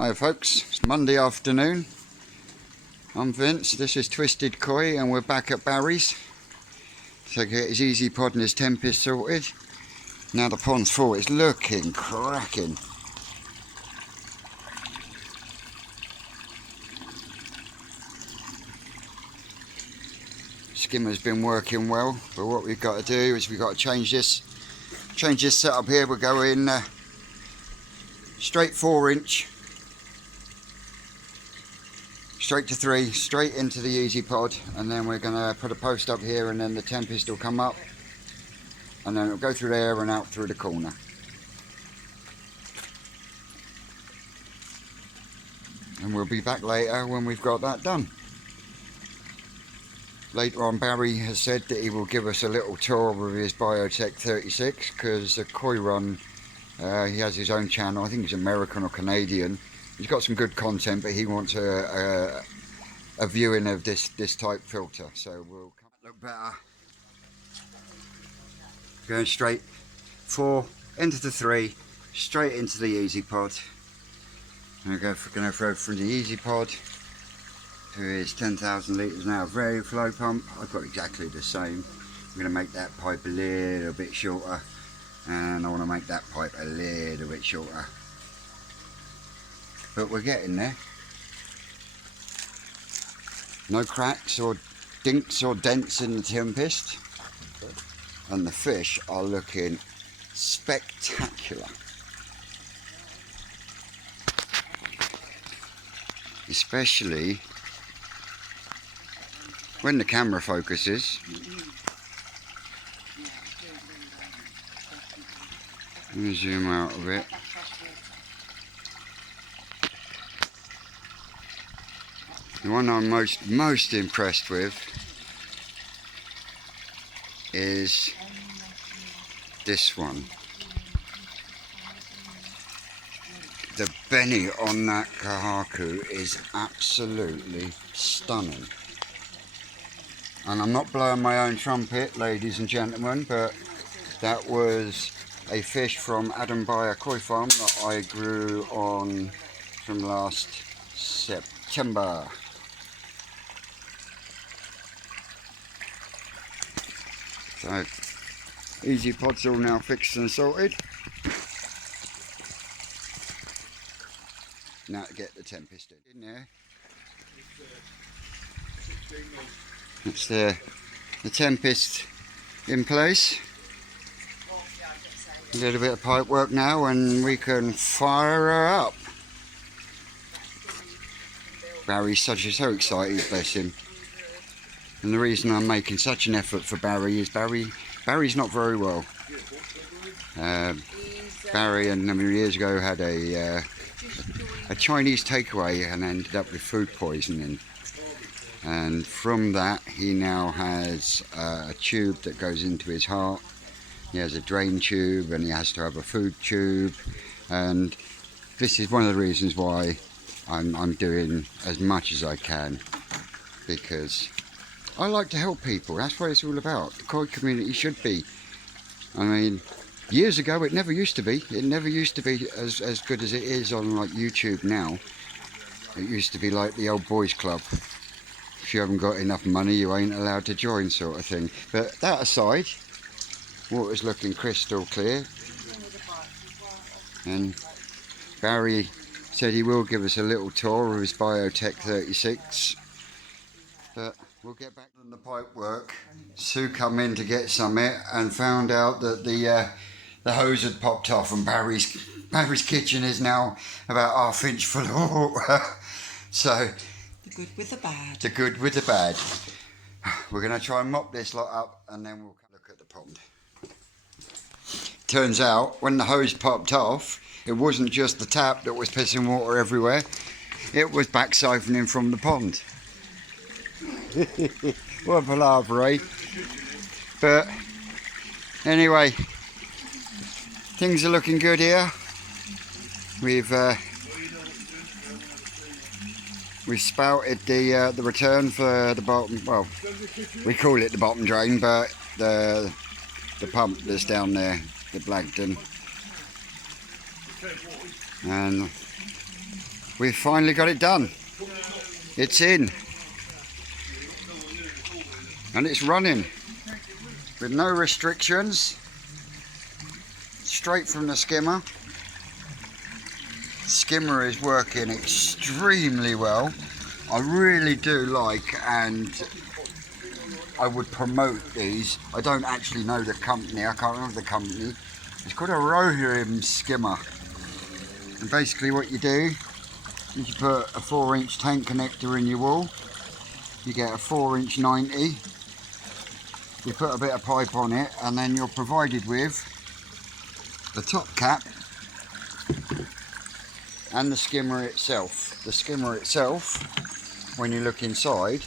Hi folks, it's Monday afternoon. I'm Vince, this is Twisted Koi and we're back at Barry's to get his Easy Pod and his Tempest sorted. Now the pond's full, it's looking cracking. Skimmer's been working well, but what we've got to do is we've got to change this setup here. We're going straight 4-inch. Straight to 3, straight into the Easy Pod, and then we're going to put a post up here and then the Tempest will come up and then it'll go through there and out through the corner. And we'll be back later when we've got that done. Later on, Barry has said that he will give us a little tour with his Biotec 36 because the koi run, he has his own channel. I think he's American or Canadian. He's got some good content, but he wants a viewing of this type filter, so we'll look better. Going straight 4 into the 3, straight into the Easy Pod. And we're going to throw from the Easy Pod to his 10,000 litres an hour very flow pump. I've got exactly the same. I'm going to make that pipe a little bit shorter, and I want to make that pipe a little bit shorter. But we're getting there. No cracks or dinks or dents in the Tempest, and the fish are looking spectacular. Especially when the camera focuses. Let me zoom out a bit. The one I'm most impressed with is this one. The Benny on that Kahaku is absolutely stunning. And I'm not blowing my own trumpet, ladies and gentlemen, but that was a fish from Adam Bayer Koi Farm that I grew on from last September. So, Easy Pod's all now fixed and sorted. Now to get the Tempest in there. That's the Tempest in place. A little bit of pipe work now and we can fire her up. Barry's so excited, bless him. And the reason I'm making such an effort for Barry is Barry's not very well. Barry a number of years ago had a Chinese takeaway and ended up with food poisoning. And from that he now has a tube that goes into his heart. He has a drain tube and he has to have a food tube. And this is one of the reasons why I'm doing as much as I can, because I like to help people. That's what it's all about. The koi community should be. I mean, years ago it never used to be. It never used to be as good as it is on like YouTube now. It used to be like the old boys club. If you haven't got enough money, you ain't allowed to join, sort of thing. But that aside, water's looking crystal clear. And Barry said he will give us a little tour of his Biotec 36. But we'll get back on the pipe work. Sue come in to get some and found out that the hose had popped off and Barry's kitchen is now about ½ inch full of water. So the good with the bad. The good with the bad. We're going to try and mop this lot up and then we'll look at the pond. Turns out when the hose popped off, it wasn't just the tap that was pissing water everywhere. It was back siphoning from the pond. What a palaver, eh? But anyway, things are looking good here. We've spouted the return for the bottom. Well, we call it the bottom drain, but the pump that's down there, the Blagden. And we've finally got it done. It's in. And it's running with no restrictions. Straight from the skimmer. Skimmer is working extremely well. I really do like, and I would promote these. I don't actually know the company, I can't remember the company. It's called a Rohirrim skimmer. And basically what you do is you put a 4-inch tank connector in your wall. You get a 4-inch 90. You put a bit of pipe on it, and then you're provided with the top cap and the skimmer itself. The skimmer itself, when you look inside,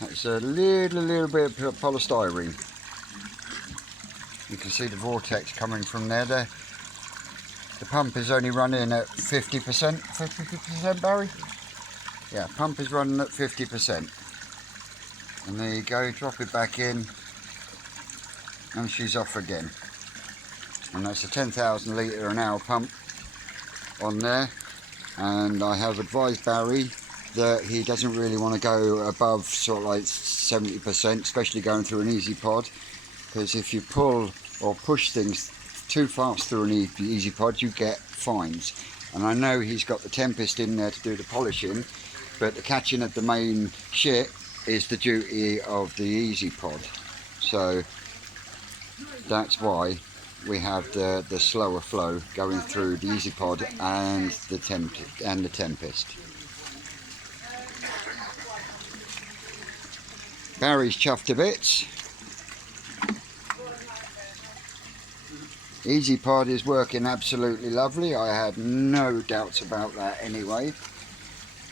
it's a little bit of polystyrene. You can see the vortex coming from there. The pump is only running at 50%. 50%, Barry? Yeah, pump is running at 50%. And there you go, drop it back in, and she's off again. And that's a 10,000 litre an hour pump on there. And I have advised Barry that he doesn't really want to go above sort of like 70%, especially going through an easy pod, because if you pull or push things too fast through an easy pod, you get fines. And I know he's got the Tempest in there to do the polishing, but the catching of the main shit is the duty of the easy pod. So that's why we have the slower flow going through the easy pod and the Tempest. Barry's chuffed to bits. Easy pod is working absolutely lovely. I had no doubts about that anyway.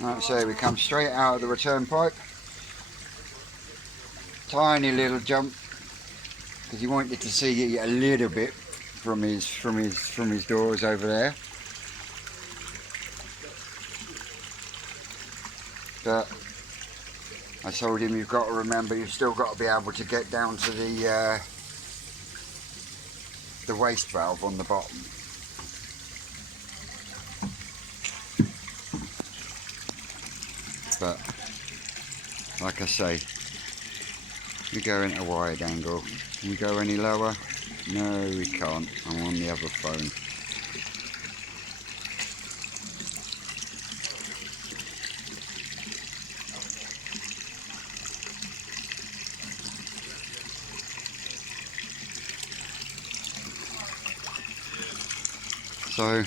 Like I say, we come straight out of the return pipe. Tiny little jump, because he wanted to see a little bit from his doors over there. But I told him, you've got to remember, you've still got to be able to get down to the waste valve on the bottom. But like I say, we go into wide angle. Can we go any lower? No, we can't. I'm on the other phone. So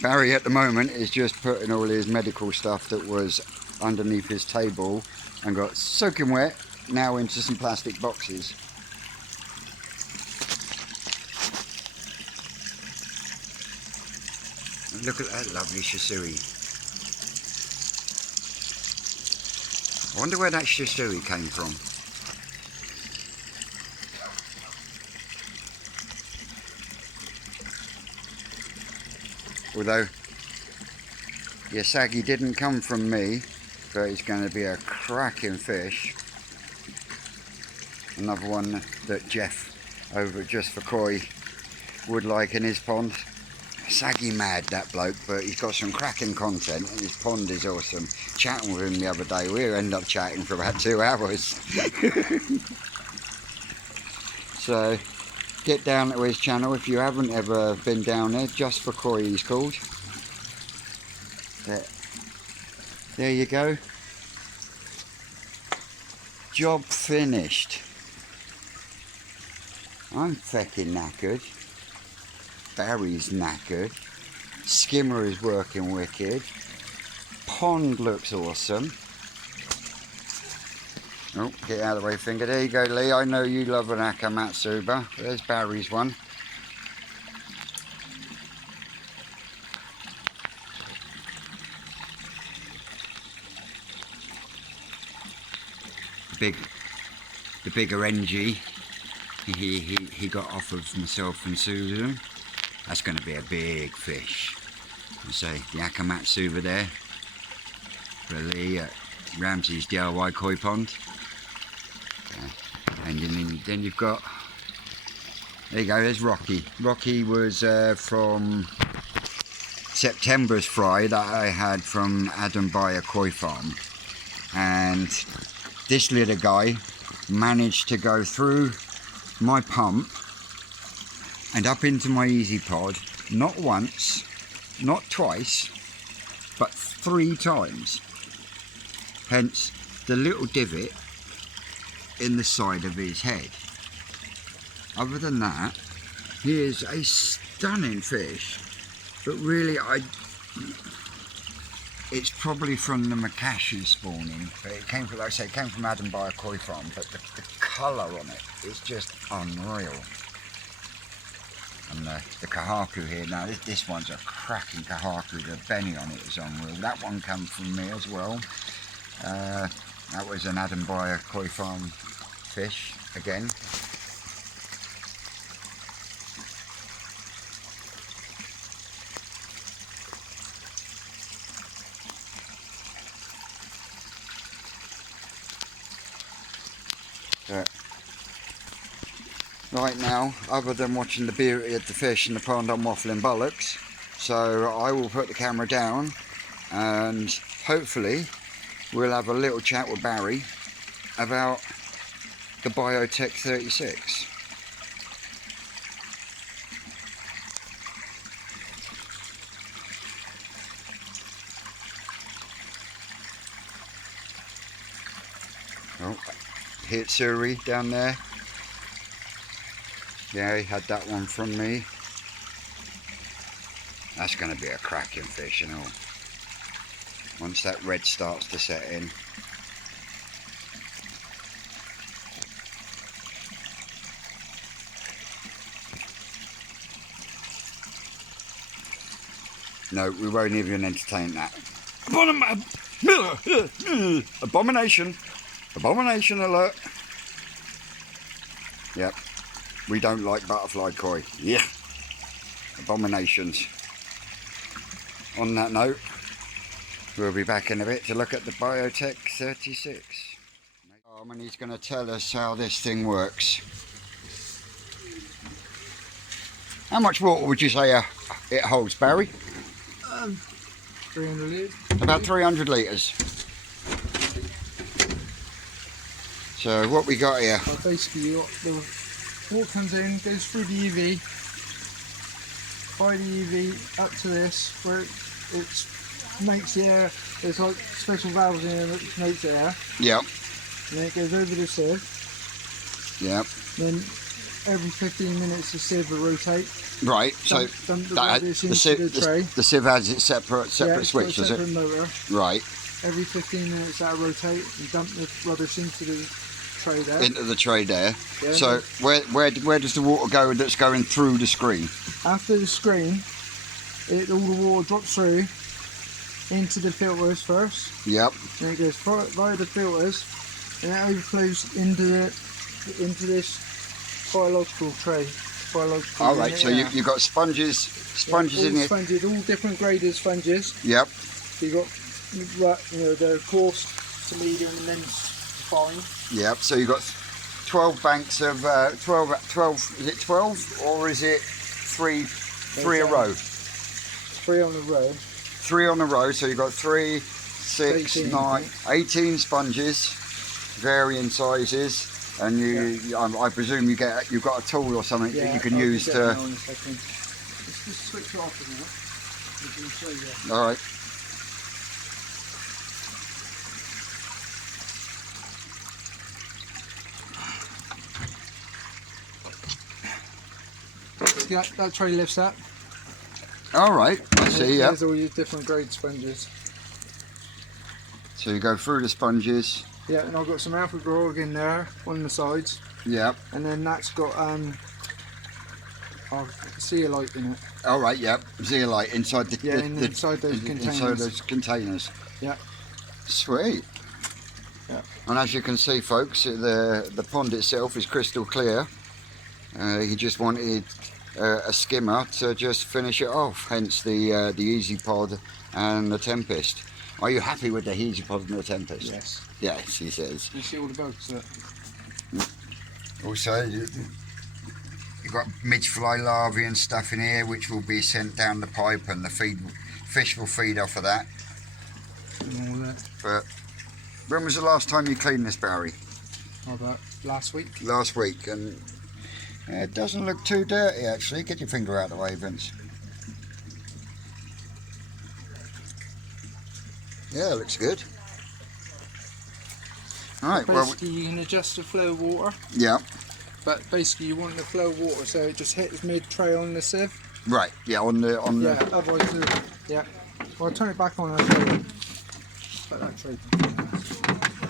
Barry at the moment is just putting all his medical stuff that was underneath his table and got soaking wet now into some plastic boxes. And look at that lovely Shisui. I wonder where that Shisui came from. Although Yasagi didn't come from me, but it's going to be a cracking fish. Another one that Jeff over at Just for Koi would like in his pond. Saggy mad, that bloke, but he's got some cracking content and his pond is awesome. Chatting with him the other day, we ended up chatting for about 2 hours. So get down to his channel if you haven't ever been down there. Just for Koi he's called. There you go. Job finished. I'm fecking knackered. Barry's knackered. Skimmer is working wicked. Pond looks awesome. Oh, get out of the way, finger. There you go, Lee. I know you love an Akamatsuba. There's Barry's one. The bigger NG he got off of myself and Susan. That's going to be a big fish. I say the Akamatsuba there for Lee at Ramsey's DIY Koi Pond. And then you've got, there you go, there's Rocky. Rocky was from September's fry that I had from Adam Buyer Koi Farm, and this little guy managed to go through my pump and up into my Easy Pod, not once, not twice, but 3 times. Hence the little divot in the side of his head. Other than that, he is a stunning fish, but really it's probably from the Macashu spawning, but it came from, like I say, it came from Adam Buyer Koi Farm, but the colour on it is just unreal. And the kahaku here, now this one's a cracking kahaku, the Benny on it is unreal. That one came from me as well. That was an Adam Buyer Koi Farm fish again. Right now, other than watching the beauty of the fish in the pond, I'm waffling bollocks. So I will put the camera down and hopefully we'll have a little chat with Barry about the Biotec 36. Oh, hit Suri down there. Yeah, he had that one from me. That's going to be a cracking fish, you know. Once that red starts to set in. No, we won't even entertain that. Abomination! Abomination alert! Yep. We don't like butterfly koi. Yeah. Abominations. On that note, we'll be back in a bit to look at the Biotec 36. And he's going to tell us how this thing works. How much water would you say it holds, Barry? 300 litres. About 300 litres. So what we got here? Well, basically, the water comes in, goes through the UV, by the UV up to this, where it makes the air. There's like special valves in there that makes the air. Yep. And then it goes over the sieve. Yep. Then every 15 minutes the sieve will rotate. Right. Dump the sieve has its separate switch, does it? Motor. Right. Every 15 minutes that'll rotate and dump the rubbish into the tray there. Into the tray there. Yeah, so where does the water go that's going through the screen? After the screen, all the water drops through into the filters first. Yep. Then it goes via the filters, and it overflows into this biological tray. All right. So you've got sponges in here. Sponges, all different graded sponges. Yep. So you got the coarse to medium and then fine. Yep. So you've got 12 banks of 12. Is it 12 or is it three a row? 3 on a row. 3 on a row. So you've got 3, 6, 18, 9, 18 sponges, varying sizes. And I presume you've got a tool or something that you can use to. Let's just switch it off a minute. We can show you. All right. Yeah, that tray lifts up. All right. I see. Yeah. There's all your different grade sponges. So you go through the sponges. Yeah, and I've got some alpha grog in there on the sides. Yep. And then that's got zeolite in it. All right. Yep. Zeolite inside the inside those containers. Inside those containers. Yeah. Sweet. Yeah. And as you can see, folks, the pond itself is crystal clear. He just wanted a skimmer to just finish it off. Hence the Easy Pod and the Tempest. Are you happy with the Easy Pod and the Tempest? Yes. Yes, he says. You see all the bugs there. Also, you've got midge fly larvae and stuff in here, which will be sent down the pipe, and the feed fish will feed off of that. And all that. But when was the last time you cleaned this, Barry? How about last week? Last week, and it doesn't look too dirty actually. Get your finger out of the way, Vince. Yeah, looks good. Alright, well, Basically you can adjust the flow of water, yeah, but basically you want the flow of water so it just hits mid-tray on the sieve. right, yeah, on the Yeah, otherwise, yeah. Well, I'll turn it back on and I'll show you. Put that tray.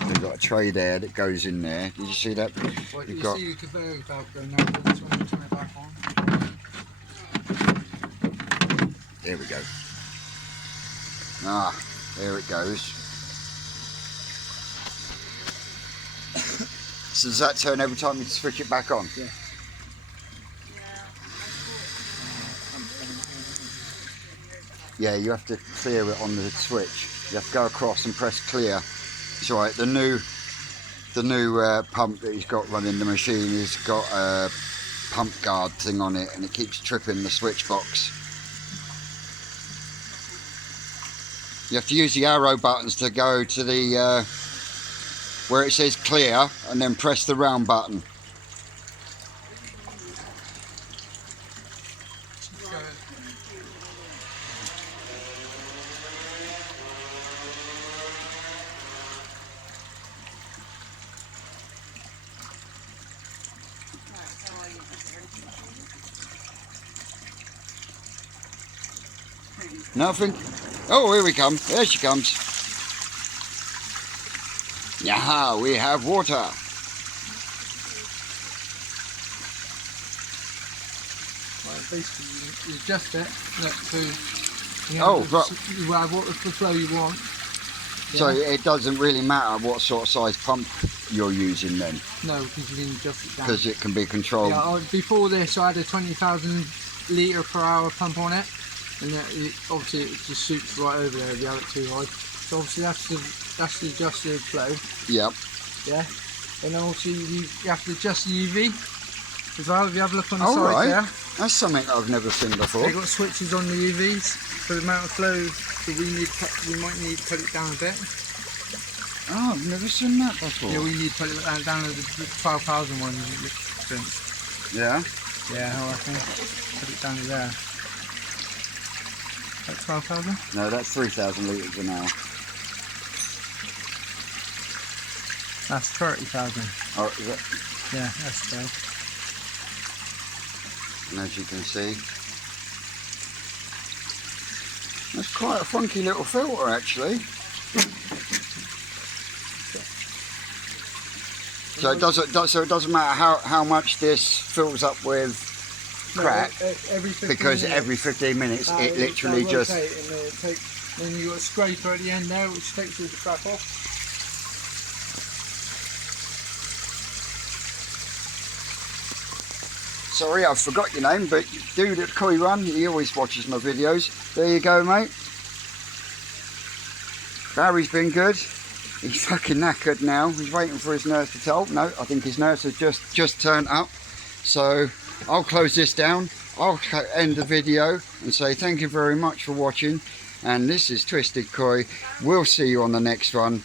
You've got a tray there that goes in there. Did you see that? Well, You've you got, see the conveyor belt going now, but this one you turn it back on. there we go. Ah, there it goes. So does that turn every time you switch it back on? Yeah. Yeah, you have to clear it on the switch. You have to go across and press clear. It's alright, the new pump that he's got running the machine has got a pump guard thing on it and it keeps tripping the switch box. You have to use the arrow buttons to go to the where it says clear and then press the round button. Nothing. Oh, here we come. There she comes. Yaha, we have water. Well, basically you adjust it, look, so you Oh, have, right. you have what the flow you want. So Yeah. it doesn't really matter what sort of size pump you're using then, No, because you can adjust it down. because it can be controlled. Yeah, before this I had a 20,000 litre per hour pump on it, and obviously it just shoots right over there if you have it too high. So obviously that's the adjusted flow, Yep. yeah. And then also you have to adjust the UV as well. If you have a look on the All side right. there, That's something I've never seen before. they've got switches on the UVs for the amount of flow that we might need to put it down a bit. Oh, I've never seen that before. Yeah, we need to put it down to the 12,000 one. Yeah. Yeah, I reckon. Put it down to there. Like 12,000? No, that's 3,000 litres an hour. That's 30,000. Oh, is it? Yeah, that's okay. And as you can see, that's quite a funky little filter actually. So it doesn't matter how much this fills up with crap, Every 15 because minutes, every 15 minutes it literally they'll just... rotate and then you've got a scraper at the end there which takes all the crap off. Sorry, I forgot your name, but dude at Koi Run, he always watches my videos. There you go, mate. Barry's been good. He's fucking knackered now. He's waiting for his nurse to tell. No, I think his nurse has just turned up. So I'll close this down. I'll end the video and say thank you very much for watching. And this is Twisted Koi. We'll see you on the next one.